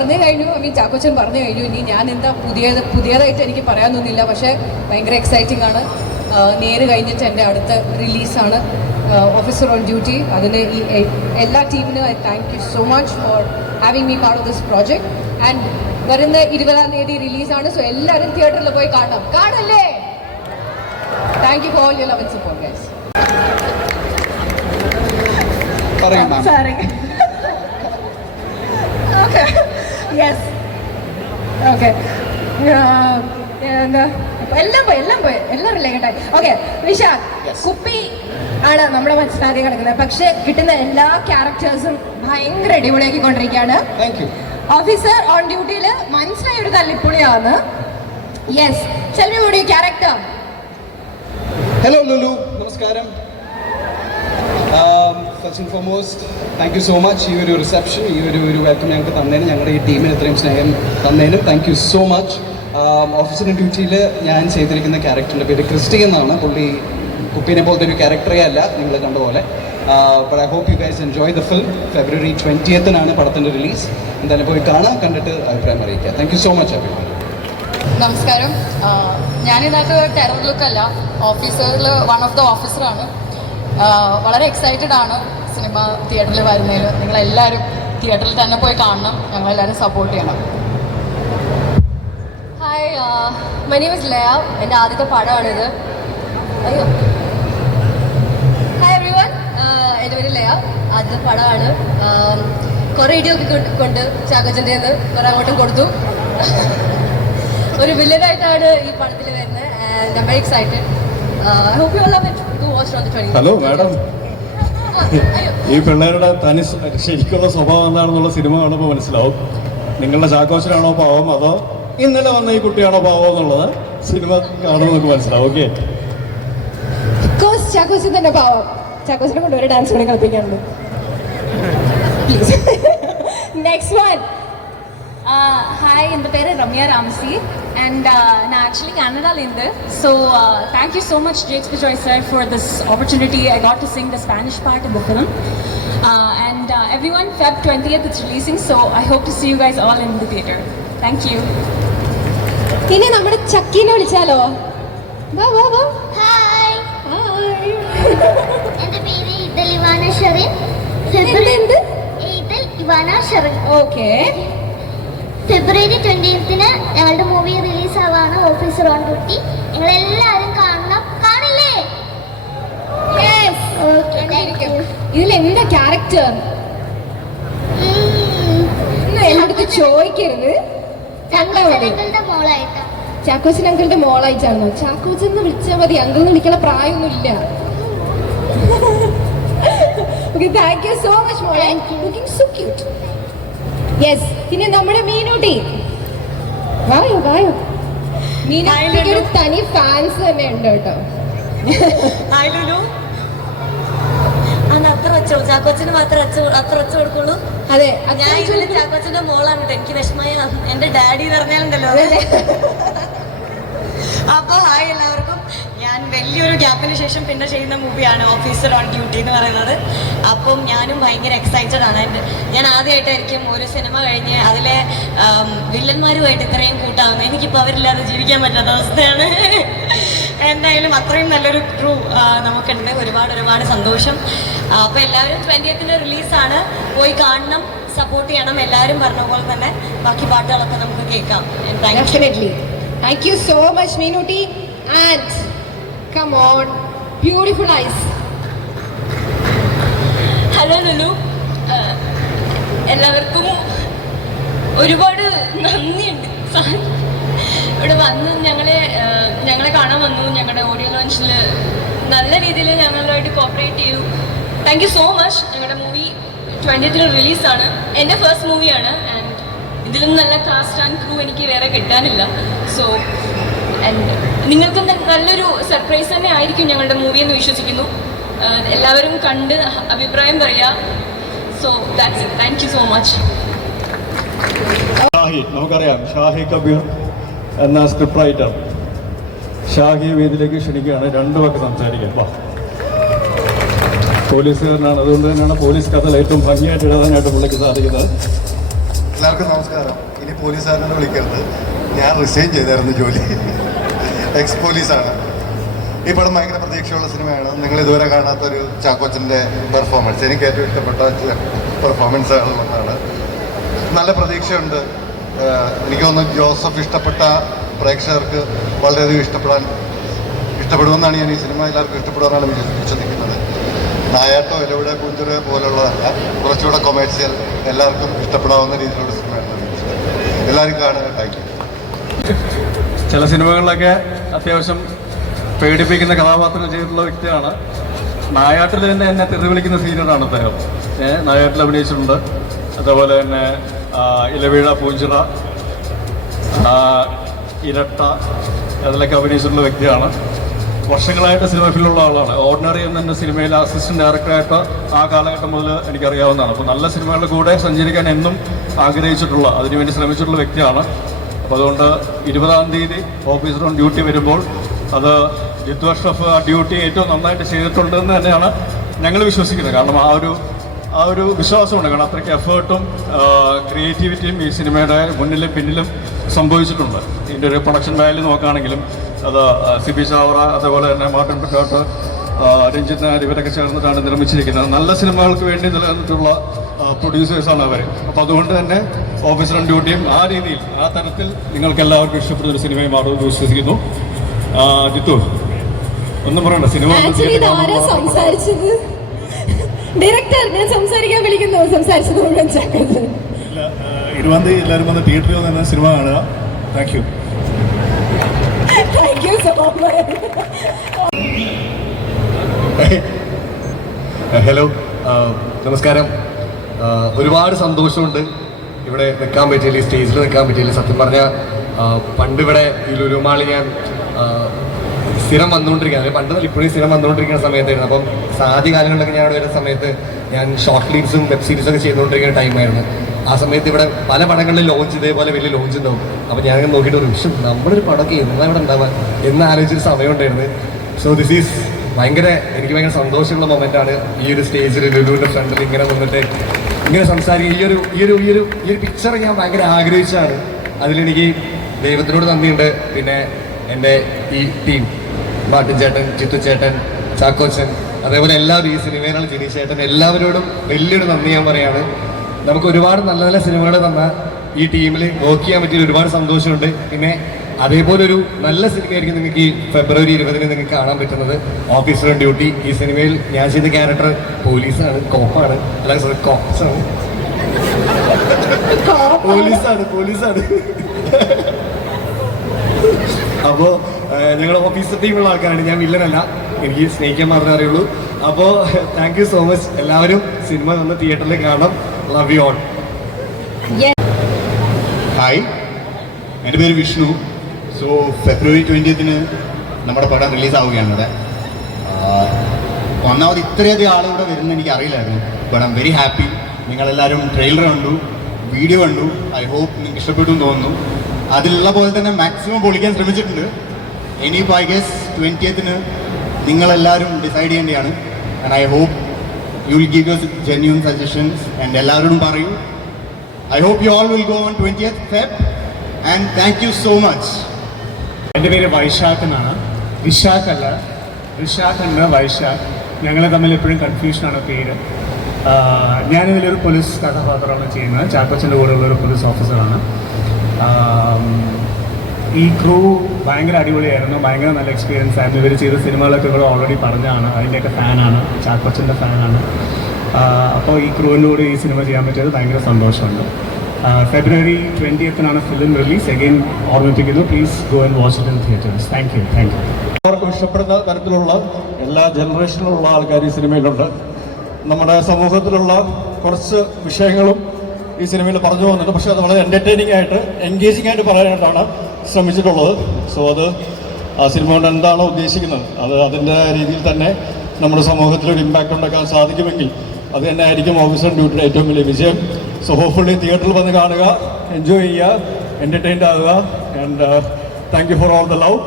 പറഞ്ഞു കഴിഞ്ഞു. ചാക്കോച്ചൻ പറഞ്ഞു കഴിഞ്ഞു. ഇനി ഞാൻ എന്താ പുതിയതായിട്ട് എനിക്ക് പറയാനൊന്നുമില്ല. പക്ഷേ ഭയങ്കര എക്സൈറ്റിംഗ് ആണ്. നേര് കഴിഞ്ഞിട്ട് എൻ്റെ അടുത്ത റിലീസാണ് ഓഫീസർ ഓൺ ഡ്യൂട്ടി. അതിന് ഈ എല്ലാ ടീമിനും I thank you so much for having me part of this project. And വരുന്ന 20-ാം തീയതി റിലീസാണ്. സോ എല്ലാവരും തിയേറ്ററിൽ പോയി കാണല്ലേ. Thank you for all your love and support guys. Sorry. Okay. Yes. Okay. എല്ലാം റിലേറ്റഡ്. ഓക്കെ, വിശാഖ്, കുപ്പി ആണ് നമ്മുടെ മനസ്സിലാക്കി കിടക്കുന്നത്. പക്ഷെ കിട്ടുന്ന എല്ലാ ക്യാരക്ടേഴ്സും ഭയങ്കര അടിപൊളിയാക്കിക്കൊണ്ടിരിക്കുകയാണ്. ഓഫീസർ ഓൺ ഡ്യൂട്ടിയിൽ മനസ്സിലായ ഒരു തല്ലിപ്പൊളിയാണ്. Yes, tell me about your character. Hello Lulu, നമസ്കാരം. First and foremost thank you so much. ഈ ഒരു റിസപ്ഷൻ, ഈ ഒരു വെൽക്കം ഞങ്ങൾക്ക് തന്നതിന്, ഞങ്ങളുടെ ഈ ടീമിന് ഇത്രയും സ്നേഹം തന്നതിനും thank you so much. Officer ഡ്യൂട്ടിയിൽ ഞാൻ ചെയ്തിരിക്കുന്ന ക്യാരക്ടറിൻ്റെ പേര് ക്രിസ്റ്റി എന്നാണ്. പുള്ളി കുപ്പീനെ പോലത്തെ ഒരു ക്യാരക്ടറേ അല്ല നിങ്ങൾ കണ്ട പോലെ. But I hope you guys enjoy the film. February 20th പടത്തിൻ്റെ റിലീസ്. എന്തായാലും പോയി കാണാം, കണ്ടിട്ട് അഭിപ്രായം അറിയിക്കുക. Thank you so much everyone. നമസ്കാരം. ഞാനിതിനകത്ത് ടെറർ ലുക്കല്ല, ഓഫീസറിൽ വൺ ഓഫ് ദ ഓഫീസറാണ്. വളരെ എക്സൈറ്റഡ് ആണ് സിനിമ തിയേറ്ററിൽ വരുന്നതിൽ. നിങ്ങളെല്ലാവരും തിയേറ്ററിൽ തന്നെ പോയി കാണണം, ഞങ്ങളെല്ലാവരും സപ്പോർട്ട് ചെയ്യണം. ഹായ്, മൈ നെയിം ഇസ് ലയ. എൻ്റെ ആദ്യത്തെ പടമാണിത്. അയ്യോ, ഹായ് എവ്രി വൺ, എൻ്റെ പേര് ലയ. ആദ്യത്തെ പടമാണ്. കുറേ ഇടിയൊക്കെ കൊണ്ട് ചാക്കോച്ചൻ്റെ കുറേ അങ്ങോട്ടും കൊടുത്തു. ഒരു വില്ലനായിട്ടാണ് ഈ പടത്തിൽ വരുന്നത്. And I am very excited. I hope you all love it. Do watch on the 20th. Hello madam, ഈ പിള്ളേരുടെ തനി ശരിക്കുള്ള സ്വഭാവം എന്താണെന്നുള്ള സിനിമ കാണുമ്പോൾ മനസ്സിലാവും. നിങ്ങളുടെ ചാക്കോച്ചനാണോ പാവം, അതോ ഇന്നലെ വന്ന ഈ കുട്ടിയാണോ പാവം എന്നുള്ളത് സിനിമ കാണുമ്പോൾ നമുക്ക് മനസ്സിലാവും. ഓക്കെ, ചാക്കോച്ചൻ തന്നെ പാവം. ചാക്കോച്ചനെ കൊണ്ട് ഒരു ഡാൻസ് കൂടെ കളിപ്പിക്കാനുണ്ട്. Please. Next one. Hi, in the പേര് രമ്യ രാംസി. And நான் actually Canada-லேருந்து. So thank you so much Jakes Bijoy sir for this opportunity. I got to sing the Spanish part in the film. And everyone, Feb 20th it's releasing. So I hope to see you guys all in the theater. Thank you. ഇനി നമ്മുടെ ചക്കീനെ വിളിച്ചാലോ? വാ വാ വാ. Hi, hi. എൻ്റെ പേര് ഈദൽ ഇവാന ഷെറിൻ. എന്ത്? Eedal Ivana Sherin. Okay. February 20th ഞങ്ങളുടെ മൂവി റിലീസ് ആവാണ്, ഓഫീസർ ഓൺ ഡ്യൂട്ടി. നിങ്ങളെല്ലാവരും കാണണം. കാണില്ലേ? ഇതിൽ എന്താ ക്യാരക്ടർ? എന്നോട് ചോദിക്കരുത്. ചാക്കോച്ചൻ്റെ മോളായിട്ടാ. ചാക്കോച്ചൻ അങ്കിളുടെ മോളായിട്ടാണോ? ചാക്കോച്ചൻ എന്ന് വിളിച്ചാൽ മതി, അങ്കിൾ എന്ന് വിളിക്കണ പ്രായമൊന്നുമില്ല. Okay, thank you so much, മോളെ. Looking so cute. Yes, ഇനി നമ്മുടെ മീനൂട്ടി. വായോ വായോ. മീനൂട്ടിക്ക് ഒരു തനി ഫാൻസ് തന്നെ ഉണ്ട് കേട്ടോ. ഹായ് ലുലു. അന്ന് അത്ര വെച്ചോ, ചാക്കോച്ചന് മാത്രം അത്ര വെച്ച് കൊടുക്കുള്ളൂ. അതെ, ഞാൻ ഇതിൽ ചാക്കോച്ചന്റെ മോളാണ് കേട്ടോ. എനിക്ക് വിഷമമായ എന്റെ ഡാഡി എന്ന് പറഞ്ഞാലുണ്ടല്ലോ. അപ്പൊ ഹായ് എല്ലാവർക്കും. ഞാൻ വലിയൊരു ഗ്യാപ്പിന് ശേഷം പിന്നെ ചെയ്യുന്ന മൂവിയാണ് ഓഫീസർ ഓൺ ഡ്യൂട്ടി എന്ന് പറയുന്നത്. അപ്പം ഞാനും ഭയങ്കര എക്സൈറ്റഡ് ആണ്. ഞാൻ ആദ്യമായിട്ടായിരിക്കും ഒരു സിനിമ കഴിഞ്ഞ് അതിലെ വില്ലന്മാരുമായിട്ട് ഇത്രയും കൂട്ടാവുന്നത്. എനിക്കിപ്പോൾ അവരില്ലാതെ ജീവിക്കാൻ പറ്റാത്ത അവസ്ഥയാണ്. എന്തായാലും അത്രയും നല്ലൊരു ക്രൂ നമുക്കുണ്ട്. ഒരുപാട് സന്തോഷം. അപ്പോൾ എല്ലാവരും 20th റിലീസാണ്, പോയി കാണണം, സപ്പോർട്ട് ചെയ്യണം. എല്ലാവരും പറഞ്ഞ പോലെ തന്നെ ബാക്കി പാട്ടുകളൊക്കെ നമുക്ക് കേൾക്കാം. Definitely. Thank you so much, Meenuti. And come on, beautiful eyes. Hello Lulu, എല്ലാവർക്കും ഒരുപാട് നന്ദിയുണ്ട്. ഇവിടെ വന്ന് ഞങ്ങളെ കാണാൻ വന്നു. ഞങ്ങളുടെ ഓഡിയോ ലോഞ്ചിൽ നല്ല രീതിയിൽ ഞങ്ങളുമായിട്ട് കോപ്പറേറ്റ് ചെയ്തു. Thank you so much. ഞങ്ങളുടെ മൂവി 20th റിലീസാണ്. എൻ്റെ ഫസ്റ്റ് മൂവിയാണ്. ആൻഡ് ഇതിലും നല്ല കാസ്റ്റ് ആൻഡ് ക്രൂ എനിക്ക് വേറെ കിട്ടാനില്ല. സോ നിങ്ങൾക്ക് നല്ലൊരു സർപ്രൈസ് തന്നെ ആയിരിക്കും ഞങ്ങളുടെ മൂവി എന്ന് വിശ്വസിക്കുന്നു. എല്ലാവരും കണ്ട് അഭിപ്രായം പറയുക. So that's it. Thank you so much. Shahi, നമുക്കറിയാം ഷാഹി കബീർ എന്ന സ്ക്രിപ്റ്റ് റൈറ്റർ. ഷാഹി വേദിയിലേക്ക് ക്ഷണിക്കുകയാണ്. രണ്ടു വാക്ക് സംസാരിക്കാൻ. വാ. പോലീസുകാരനാണ്, അതുകൊണ്ട് തന്നെയാണ് പോലീസ് കഥകൾ ഏറ്റവും ഭംഗിയായിട്ട് എഴുതാനായിട്ട് പുള്ളിക്ക് സാധിക്കുന്നത്. എല്ലാവർക്കും നമസ്കാരം. ഇനി പോലീസുകാരനെ വിളിക്കരുത്, ഞാൻ റിസൈൻ ചെയ്തായിരുന്നു ജോലി. എക്സ് പോലീസാണ്. ഈ പടം ഭയങ്കര പ്രതീക്ഷയുള്ള സിനിമയാണ്. നിങ്ങൾ ഇതുവരെ കാണാത്തൊരു ചാക്കോച്ചൻ്റെ പെർഫോമൻസ്, എനിക്ക് ഏറ്റവും ഇഷ്ടപ്പെട്ട പെർഫോമൻസ് ആണ്. നല്ല പ്രതീക്ഷയുണ്ട്. എനിക്ക് തോന്നുന്നു ജോസഫ് ഇഷ്ടപ്പെട്ട പ്രേക്ഷകർക്ക് വളരെയധികം ഇഷ്ടപ്പെടുമെന്നാണ് ഞാൻ ഈ സിനിമ എല്ലാവർക്കും ഇഷ്ടപ്പെടുമെന്നാണ് വിശ്വസിക്കുന്നത്. നായാട്ടോ ഇലവിടെ പൂഞ്ചിറ പോലുള്ളതല്ല, കുറച്ചുകൂടെ കൊമേഴ്സ്യൽ, എല്ലാവർക്കും ഇഷ്ടപ്പെടാവുന്ന രീതിയിലുള്ള സിനിമയാണ്. എല്ലാവരും കാണുക. Thank you. ചില സിനിമകളിലൊക്കെ അത്യാവശ്യം പേടിപ്പിക്കുന്ന കഥാപാത്രം ചെയ്തിട്ടുള്ള വ്യക്തിയാണ്. നായാട്ടിൽ തന്നെ എന്നെ തെറിവിളിക്കുന്ന സീനിയറാണ് അദ്ദേഹം. നായാട്ടിൽ അഭിനയിച്ചിട്ടുണ്ട്. അതേപോലെ തന്നെ ഇലവീഴ, പൂഞ്ചിറ, ഇരട്ട, അതിലൊക്കെ അഭിനയിച്ചിട്ടുള്ള വ്യക്തിയാണ്. വർഷങ്ങളായിട്ട് സിനിമ ഫീൽഡിലുള്ള ആളാണ്. ഓർഡിനറി എന്ന സിനിമയിൽ അസിസ്റ്റന്റ് ഡയറക്ടറായിട്ട് ആ കാലഘട്ടം മുതൽ എനിക്കറിയാവുന്നതാണ്. അപ്പോൾ നല്ല സിനിമകളുടെ കൂടെ സഞ്ചരിക്കാൻ എന്നും ആഗ്രഹിച്ചിട്ടുള്ള, അതിനുവേണ്ടി ശ്രമിച്ചിട്ടുള്ള വ്യക്തിയാണ്. അപ്പോൾ അതുകൊണ്ട് 20-ാം തീയതി ഓഫീസർ ഓൺ ഡ്യൂട്ടി വരുമ്പോൾ അത് ജിത്തു അഷ്റഫ് ആ ഡ്യൂട്ടി ഏറ്റവും നന്നായിട്ട് ചെയ്തിട്ടുണ്ടെന്ന് തന്നെയാണ് ഞങ്ങൾ വിശ്വസിക്കുന്നത്. കാരണം ആ ഒരു വിശ്വാസമുണ്ട്. കാരണം അത്രയ്ക്ക് എഫേർട്ടും ക്രിയേറ്റിവിറ്റിയും ഈ സിനിമയുടെ മുന്നിലും പിന്നിലും സംഭവിച്ചിട്ടുണ്ട്. ഇതിൻ്റെ ഒരു പ്രൊഡക്ഷൻ വാല്യൂ നോക്കുകയാണെങ്കിലും അത് സിബി ചാവറ, അതേപോലെ തന്നെ മാർട്ടിൻ പിട്ടോട്ട്, രഞ്ജിത്ത് നായർ, ഇവരൊക്കെ ചേർന്നിട്ടാണ് നിർമ്മിച്ചിരിക്കുന്നത്. നല്ല സിനിമകൾക്ക് വേണ്ടി നിലനിന്നിട്ടുള്ള പ്രൊഡ്യൂസേഴ്സാണ് അവർ. അപ്പോൾ അതുകൊണ്ട് തന്നെ ഓഫീസർ ഓൺ ഡ്യൂട്ടിയും ആ രീതിയിൽ, ആ തരത്തിൽ നിങ്ങൾക്ക് എല്ലാവർക്കും ഇഷ്ടപ്പെടുന്ന ഒരു സിനിമയും മാറുമെന്ന് വിശ്വസിക്കുന്നു. ജിത്തു ഒന്നും പറയണ്ട, സിനിമ സംസാരിച്ചത് ഡയറക്ടർ, ഞാൻ സംസാരിക്കാൻ വിളിക്കുന്നു. സംസാരിച്ചത് മുഴുവൻ ചാക്കോച്ചൻ. 20-ാം തീയതി എല്ലാവരും വന്ന് തിയേറ്ററിൽ വന്ന് സിനിമ കാണുക. Thank you. Thank you so much. Hello, നമസ്കാരം. ഒരുപാട് സന്തോഷമുണ്ട് ഇവിടെ നിൽക്കാൻ പറ്റിയില്ല, ഈ സ്റ്റേജിൽ നിൽക്കാൻ പറ്റിയില്ല. സത്യം പറഞ്ഞാൽ പണ്ട് ഇവിടെ ഈ ലുലുമാളി ഞാൻ സ്ഥിരം വന്നുകൊണ്ടിരിക്കുകയാണ്. പണ്ട് ഇപ്പോഴും സ്ഥിരം വന്നുകൊണ്ടിരിക്കുന്ന സമയത്തായിരുന്നു. അപ്പം ആദ്യ കാലങ്ങളിലൊക്കെ ഞാൻ അവിടെ വരുന്ന സമയത്ത് ഞാൻ ഷോർട്ട് ഫിലിംസും വെബ് സീരീസൊക്കെ ചെയ്തുകൊണ്ടിരിക്കുന്ന ടൈമായിരുന്നു. ആ സമയത്ത് ഇവിടെ പല പടങ്ങളിൽ ലോഞ്ച്, ഇതേപോലെ വലിയ ലോഞ്ച് ഉണ്ടാവും. അപ്പോൾ ഞാൻ നോക്കിയിട്ട് ഒരു വിഷയം, നമ്മളൊരു പടമൊക്കെ എന്നാ ഇവിടെ ഉണ്ടാവാൻ എന്ന് ആലോചിച്ചൊരു സമയം ഉണ്ടായിരുന്നു. സോ ദിസ് ഈസ് എനിക്ക് ഭയങ്കര സന്തോഷമുള്ള മൊമെൻ്റാണ്. ഈ ഒരു സ്റ്റേജിൽ ലുലുവിൻ്റെ ഫ്രണ്ടിൽ ഇങ്ങനെ വന്നിട്ട് ഇങ്ങനെ സംസാരിക്കുക. ഈ ഒരു പിക്ചർ ഞാൻ ഭയങ്കര ആഗ്രഹിച്ചാണ്. അതിലെനിക്ക് ദൈവത്തിനോട് നന്ദിയുണ്ട്. പിന്നെ എൻ്റെ ഈ ടീം, മാർട്ടിൻ ചേട്ടൻ, ജിത്തു ചേട്ടൻ, ചാക്കോച്ചൻ, അതേപോലെ എല്ലാവരും, ഈ സിനിമയിലുള്ള ജിനീഷ് ചേട്ടൻ, എല്ലാവരോടും വലിയൊരു നന്ദി ഞാൻ പറയാണ്. നമുക്ക് ഒരുപാട് നല്ല നല്ല സിനിമകൾ തന്ന ഈ ടീമിൽ വർക്ക് ചെയ്യാൻ പറ്റിയ ഒരുപാട് സന്തോഷമുണ്ട്. പിന്നെ അതേപോലെ ഒരു നല്ല സിനിമയായിരിക്കും നിങ്ങൾക്ക് ഈ ഫെബ്രുവരി 20-ന് നിങ്ങൾക്ക് കാണാൻ പറ്റുന്നത്, ഓഫീസർ ഓൺ ഡ്യൂട്ടി. ഈ സിനിമയിൽ ഞാൻ ചെയ്ത ക്യാരക്ടർ പോലീസാണ്, കോപ്പാണ്, അല്ല സോറി കോപ്സാണ്, പോലീസാണ്. അപ്പോൾ ഞങ്ങളുടെ ഓഫീസർ ടീമുള്ള ആൾക്കാരാണ്, ഞാൻ വില്ലനല്ല, എനിക്ക് സ്നേഹിക്കാൻ മാത്രമേ അറിയുള്ളൂ. അപ്പോൾ താങ്ക് യു സോ മച്ച്. എല്ലാവരും സിനിമ വന്ന് തിയേറ്ററിൽ കാണാം. Love you all. ഹായ്, എൻ്റെ പേര് വിഷ്ണു. സോ ഫെബ്രുവരി 20-ന് നമ്മുടെ പടം റിലീസാവുകയാണ് ഇവിടെ. ഒന്നാമത് ഇത്രയധികം ആളുകൂടെ വരുന്നത് എനിക്ക് അറിയില്ലായിരുന്നു. But I am very happy. നിങ്ങളെല്ലാവരും ട്രെയിലർ കണ്ടു, വീഡിയോ കണ്ടു. ഐ ഹോപ്പ് നിങ്ങൾക്ക് ഇഷ്ടപ്പെട്ടു എന്ന് തോന്നുന്നു. അതിലുള്ള പോലെ തന്നെ മാക്സിമം പൊളിക്കാൻ ശ്രമിച്ചിട്ടുണ്ട്. ഇനിയിപ്പോൾ ഐ ഗെസ് 20ന് നിങ്ങളെല്ലാവരും ഡിസൈഡ് ചെയ്യേണ്ടതാണ്. And I hope you will give your genuine suggestions. And എല്ലാവരോടും പറയൂ, I hope you all will go on 20th Feb. And thank you so much. എൻ്റെ പേര് വൈശാഖ് എന്നാണ്. വിശാഖ് അല്ല, വിശാഖ് ഉണ്ട്, വൈശാഖ്. ഞങ്ങൾ തമ്മിൽ എപ്പോഴും കൺഫ്യൂഷനാണ് പേര്. ഞാനിതിലൊരു പോലീസ് കഥാപാത്രമാണ് ചെയ്യുന്നത്. ചാക്കോച്ചൻ്റെ കൂടെയുള്ള ഒരു പോലീസ് ഓഫീസറാണ്. ഈ ക്രൂ ഭയങ്കര അടിപൊളിയായിരുന്നു, ഭയങ്കര നല്ല എക്സ്പീരിയൻസ് ആയിരുന്നു. ഇവർ ചെയ്ത സിനിമകളൊക്കെ ഇവിടെ ഓൾറെഡി പറഞ്ഞതാണ്, അതിൻ്റെയൊക്കെ ഫാനാണ്, ചാക്കോച്ചൻ്റെ ഫാനാണ്. അപ്പോൾ ഈ ക്രൂവിൻ്റെ കൂടെ ഈ സിനിമ ചെയ്യാൻ പറ്റിയത് ഭയങ്കര സന്തോഷമുണ്ട്. ഫെബ്രുവരി 20th ഫിലിം റിലീസ്. അഗെയിൻ ഓർമ്മിപ്പിക്കുന്നു, please go and watch it in theatres. Thank you. എല്ലാവർക്കും ഇഷ്ടപ്പെടുന്ന തരത്തിലുള്ള എല്ലാ ജനറേഷനിലുള്ള ആൾക്കാർ ഈ സിനിമയിലുണ്ട്. നമ്മുടെ സമൂഹത്തിലുള്ള കുറച്ച് വിഷയങ്ങളും ഈ സിനിമയിൽ പറഞ്ഞു പോകുന്നുണ്ട്. പക്ഷേ അത് വളരെ എൻ്റർടൈനിങ് ആയിട്ട്, എൻഗേജിങ് ആയിട്ട് പറയാനായിട്ടാണ് ശ്രമിച്ചിട്ടുള്ളത്. സോ അത് ആ സിനിമ കൊണ്ട് എന്താണോ ഉദ്ദേശിക്കുന്നത് അത് അതിൻ്റെ രീതിയിൽ തന്നെ നമ്മുടെ സമൂഹത്തിലൊരു ഇമ്പാക്റ്റ് ഉണ്ടാക്കാൻ സാധിക്കുമെങ്കിൽ അത് തന്നെ ആയിരിക്കും ഓഫീസർ ഡ്യൂട്ടിയുടെ ഏറ്റവും വലിയ വിജയം. സോ ഹോപ്പ്ഫുള്ളി തിയേറ്ററിൽ വന്ന് കാണുക, എൻജോയ് ചെയ്യുക, എൻ്റർടൈൻഡ് ആകുക. And thank you for all the love.